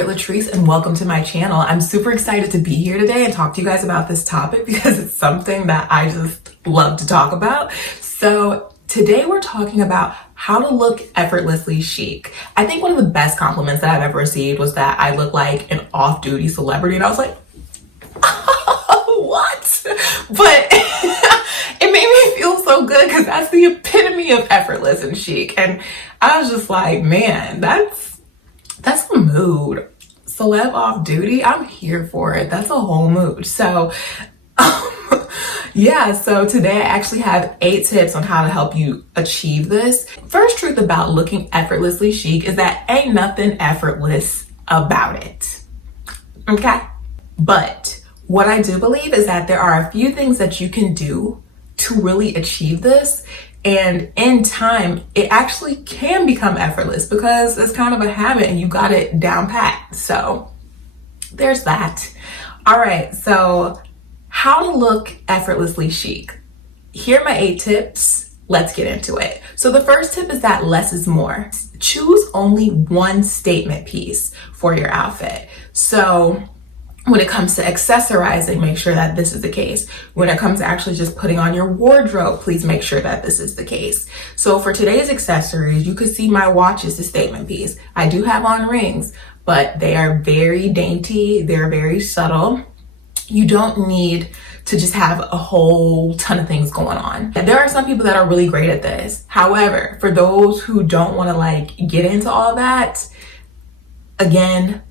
BRITTLATHRECE and welcome to my channel. I'm super excited to be here today and talk to you guys about this topic because it's something that I just love to talk about. So today we're talking about how to look effortlessly chic. I think one of the best compliments that I've ever received was that I look like an off-duty celebrity, and I was like, oh, what? But it made me feel so good because that's the epitome of effortless and chic. And I was just like, man, that's a mood. Celeb off duty, I'm here for it. That's a whole mood. So yeah, so today I actually have 8 tips on how to help you achieve this. First truth about looking effortlessly chic is that ain't nothing effortless about it. Okay? But what I do believe is that there are a few things that you can do to really achieve this. And in time, it actually can become effortless because it's kind of a habit and you got it down pat. So there's that. All right, so how to look effortlessly chic. Here are my 8 tips. Let's get into it. So the first tip is that less is more. Choose only one statement piece for your outfit. So when it comes to accessorizing, make sure that this is the case. When it comes to actually just putting on your wardrobe, please make sure that this is the case. So for today's accessories, you can see my watch is the statement piece. I do have on rings, but they are very dainty. They're very subtle. You don't need to just have a whole ton of things going on. There are some people that are really great at this. However, for those who don't want to get into all that, again,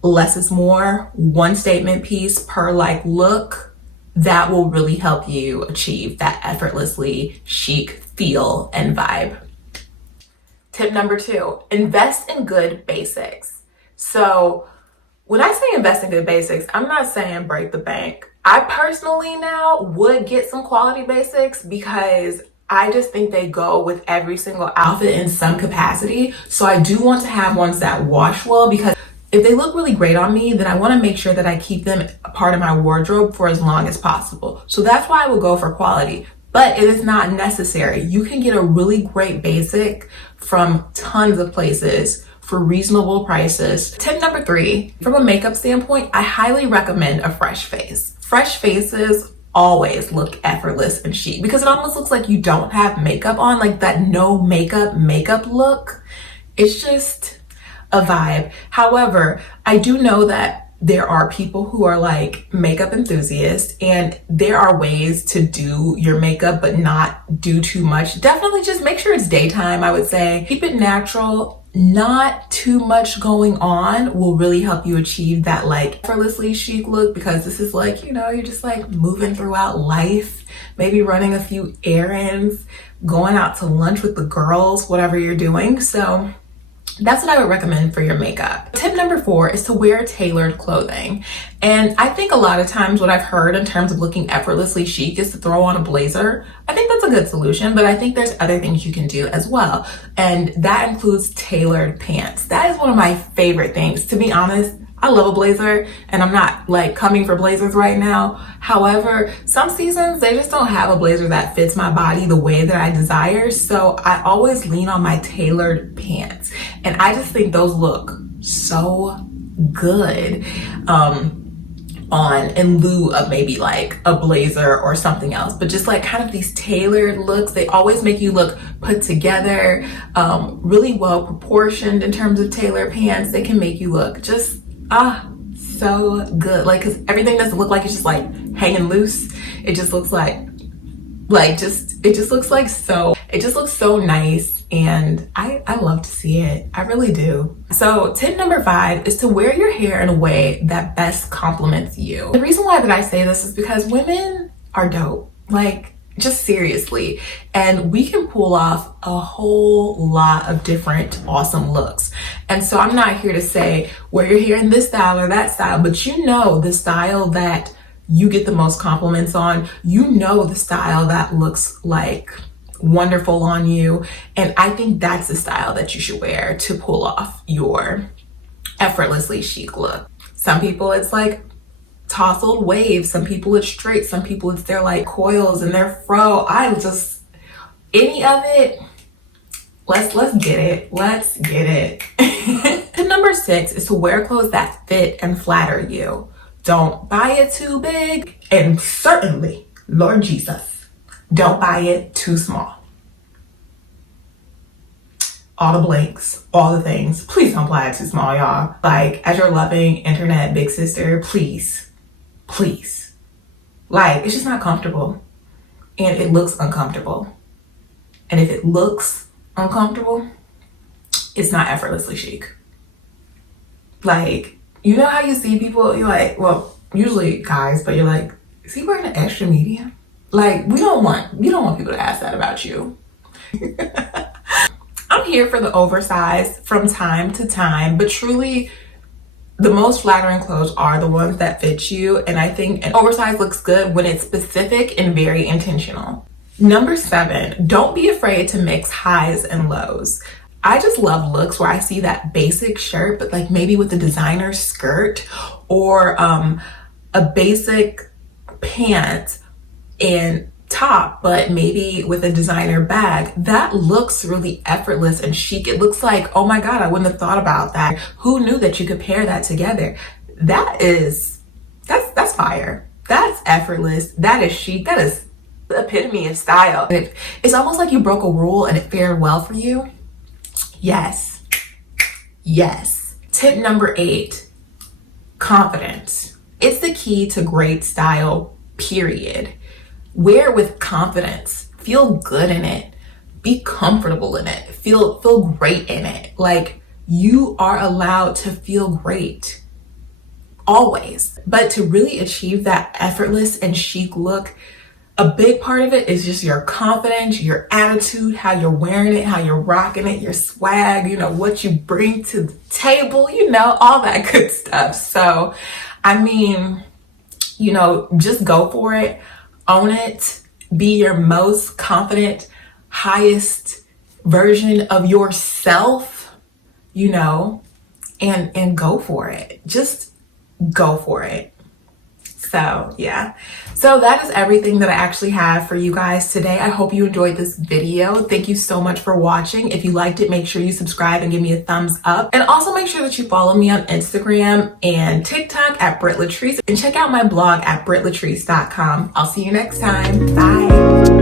less is more. One statement piece per look, that will really help you achieve that effortlessly chic feel and vibe. Tip number 2, invest in good basics. So when I say invest in good basics, I'm not saying break the bank. I personally now would get some quality basics because I just think they go with every single outfit in some capacity. So I do want to have ones that wash well, because if they look really great on me, then I want to make sure that I keep them a part of my wardrobe for as long as possible. So that's why I would go for quality, but it is not necessary. You can get a really great basic from tons of places for reasonable prices. Tip number 3, from a makeup standpoint, I highly recommend a fresh face. Fresh faces always look effortless and chic because it almost looks like you don't have makeup on, like that no makeup look. It's just a vibe. However, I do know that there are people who are makeup enthusiasts, and there are ways to do your makeup but not do too much. Definitely just make sure it's daytime, I would say. Keep it natural. Not too much going on will really help you achieve that effortlessly chic look, because this is you're just moving throughout life, maybe running a few errands, going out to lunch with the girls, whatever you're doing. So that's what I would recommend for your makeup. Tip number 4 is to wear tailored clothing. And I think a lot of times what I've heard in terms of looking effortlessly chic is to throw on a blazer. I think that's a good solution, but I think there's other things you can do as well. And that includes tailored pants. That is one of my favorite things. To be honest, I love a blazer, and I'm not coming for blazers right now. However, some seasons they just don't have a blazer that fits my body the way that I desire. So I always lean on my tailored pants. And I just think those look so good on in lieu of maybe a blazer or something else. But just kind of these tailored looks, they always make you look put together, really well proportioned in terms of tailored pants. They can make you look just so good, because everything doesn't look like it's just hanging loose. It just looks it just looks so nice, and I love to see it. I really do. So tip number 5 is to wear your hair in a way that best compliments you. The reason why that I say this is because women are dope, just seriously, and we can pull off a whole lot of different awesome looks. And so I'm not here to say wear your hair in this style or that style, but the style that you get the most compliments on, the style that looks wonderful on you. And I think that's the style that you should wear to pull off your effortlessly chic look. Some people it's tousled waves, some people it's straight, some people it's their coils and their fro. Any of it, let's get it. Tip Tip number 6 is to wear clothes that fit and flatter you. Don't buy it too big, and certainly, Lord Jesus, don't buy it too small. All the blinks, all the things. Please don't buy it too small, y'all. Like, as your loving internet big sister, please. Like, it's just not comfortable. And it looks uncomfortable. And if it looks uncomfortable, it's not effortlessly chic. Like, you know how you see people, you're like, well, usually guys, but you're like, is he wearing an extra medium? Like, you don't want people to ask that about you. I'm here for the oversized from time to time, but truly the most flattering clothes are the ones that fit you. And I think an oversized looks good when it's specific and very intentional. Number 7, don't be afraid to mix highs and lows. I just love looks where I see that basic shirt, but like maybe with a designer skirt, or a basic pant and top, but maybe with a designer bag. That looks really effortless and chic. It looks like, oh my God, I wouldn't have thought about that. Who knew that you could pair that together? That's fire. That's effortless. That is chic. That is the epitome of style. It's almost like you broke a rule and it fared well for you. Yes. Tip number 8, confidence. It's the key to great style, period. Wear with confidence. Feel good in it. Be comfortable in it. Feel great in it. Like, you are allowed to feel great. Always. But to really achieve that effortless and chic look, a big part of it is just your confidence, your attitude, how you're wearing it, how you're rocking it, your swag, what you bring to the table, all that good stuff. So, I mean, just go for it. Own it. Be your most confident, highest version of yourself, and go for it. Just go for it. So yeah. So that is everything that I actually have for you guys today. I hope you enjoyed this video. Thank you so much for watching. If you liked it, make sure you subscribe and give me a thumbs up. And also make sure that you follow me on Instagram and TikTok at BRITTLATHRECE, and check out my blog at BRITTLATHRECE.com. I'll see you next time. Bye.